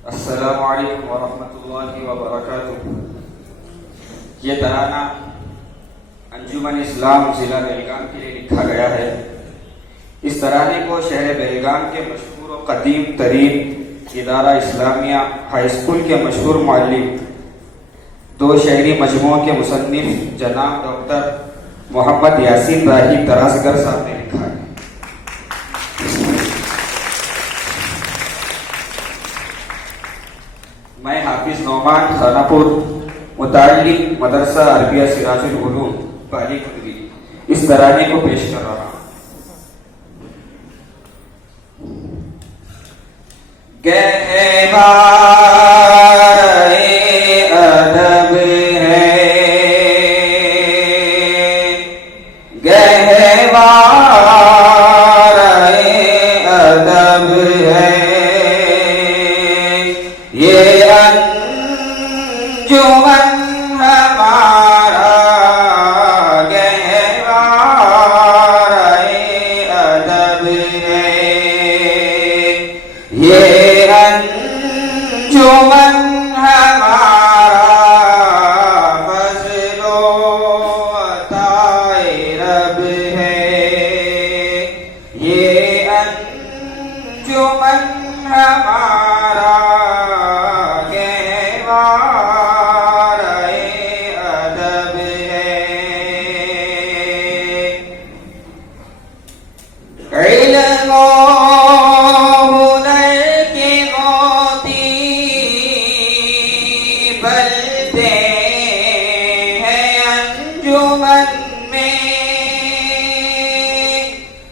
अस्सलामु अलैकुम वरहमतुल्लाहि वबरकातुहू। ये तराना अंजुमन इस्लाम जिला बेलगाम के लिए लिखा गया है। इस तराने को शहर बेलगाम के मशहूर और कदीम तरीन इदारा इस्लामिया हाई स्कूल के मशहूर मुअल्लिम, दो शहरी मजमुओं के मुसन्निफ जनाब डॉक्टर मोहम्मद यासीन राही तरासगर साहब ने लिखा है। मैं हाफिज नौमान खानापुर मुताल्लिम मदरसा अरबिया सिराजुल उलूम बाली खुदरी इस तराने को पेश कर रहा हूँ। गहवारे अदब है, गहवारे अदब है, ये अंजुमन हमारा गहवारे अदब है, ये अंजुमन हमारा फज़लो अताए रब है, ये अंजुमन हमारा गहवारे अदब है। इल्म बलते हैं अंजुमन में,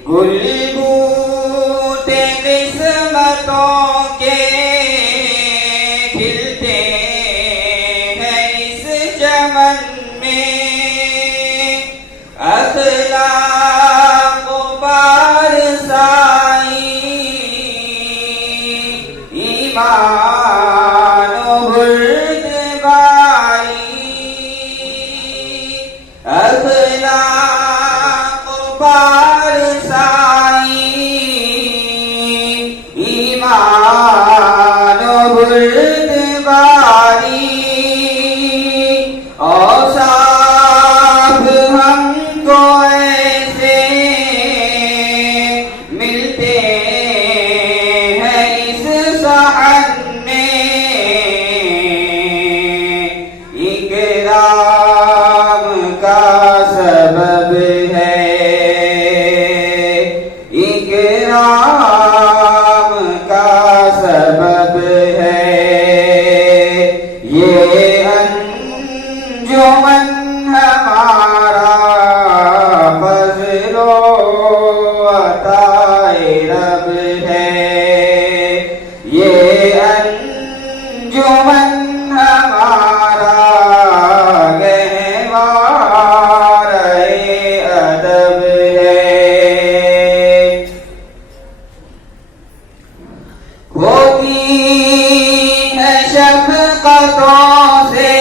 गुलबूटे किस्मतों के खिलते हैं इस चमन में, अखलाक पारसाई ईमान अखलाक पारसाई ईमान बुर्दबारी, औसाफ हमको ऐसे मिलते हैं इस सहन में, इकराम का सबब है, इकराम का सबब है, ये अंजुमन हमारा फज़लो अताए रब है, ये अंजुमन हमारा अदब है। होती है शफ़क़तों से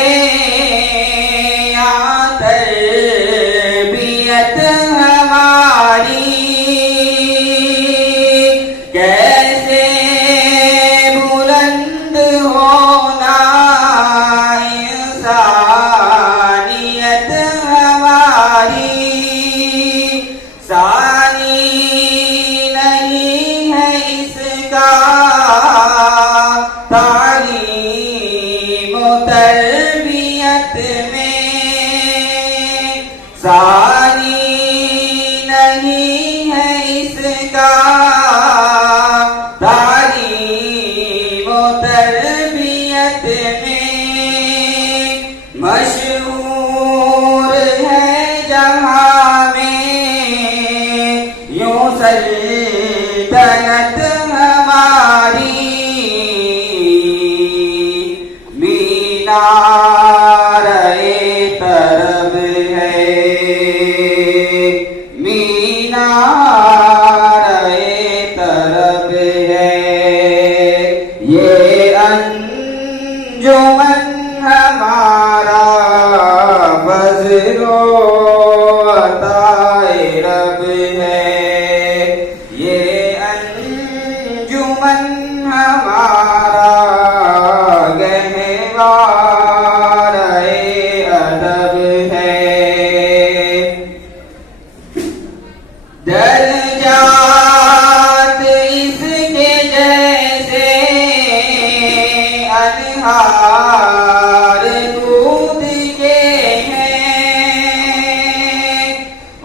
यहाँ तरबियत हमारी, कैसे बुलंद होना इंसानियत हमारी, सानी नहीं है इसका तालीम तरबियत में, सानी नहीं है इसका तालीम तरबियत में, मशहूर है जहां में यूं सल्तनत हमारी, मीनारे तरब है, मीनारे तरब है, ये अंजुमन हमारा फज़लो अताए रब है, ये अंजुमन हमारा धार दूध के हैं,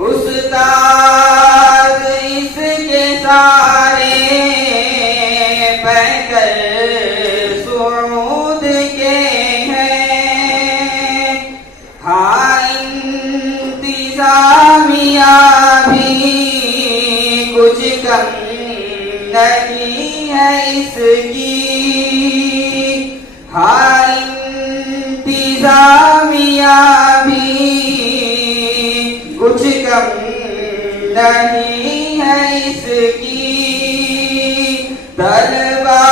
उस्ताद इसके सारे पैकर सुऊद के हैं। हाँ इंतजामिया भी कुछ कम नहीं है इसकी। हाँ इंतजामिया भी कुछ कम नहीं है इसकी। तलबा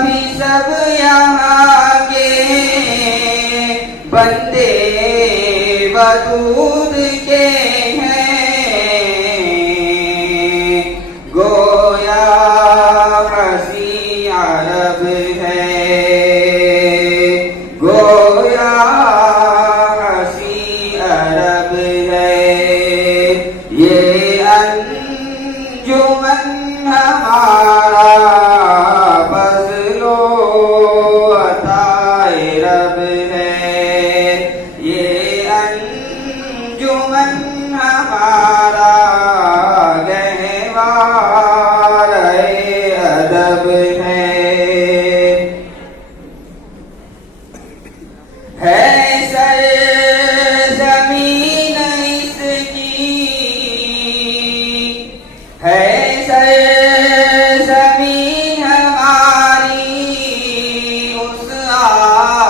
भी सब यहाँ के बंदे वदूद के हैं। गोया हसी अरब है, गोया हसी अरब है। ये अंजुमन हमारा फज़लो अताए रब है। ये अंजुमन हमारा गहवार अदब है सरज़मीन इसकी, है सरज़मीन हमारी उस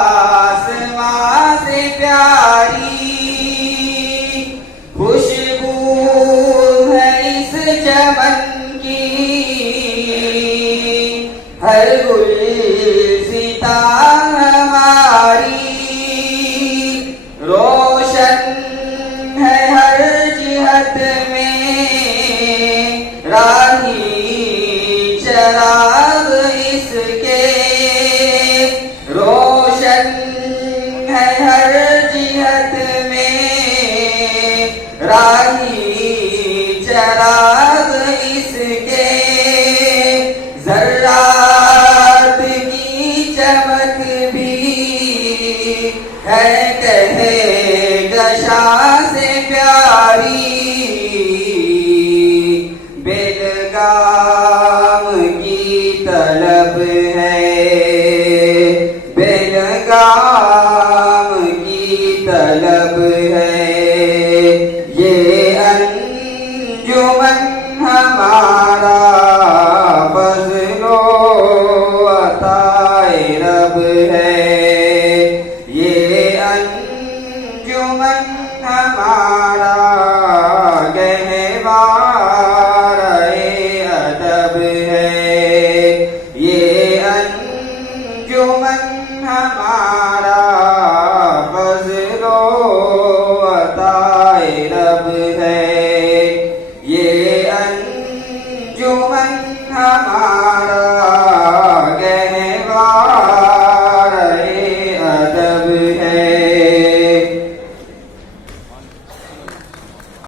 आसमां से प्यारी। खुशबू है इस चमन की, हर गुलसिता हमारी। रोशन है हर जिहत में राही चराग इसके। रोशन है हर जिहत में राही चराग इसके। ज़र्रात की चमक भी है कहे गशा से प्यारी। बेलगाम की तलब है, बेलगाम की तलब है। ये अंजुमन हमारा फज़लो अताए रब है। ये अंजुमन हमारा गहवार अदब है। ये अंजुमन हमारा फज़लो अताए रब है। ये अंजुमन हमारा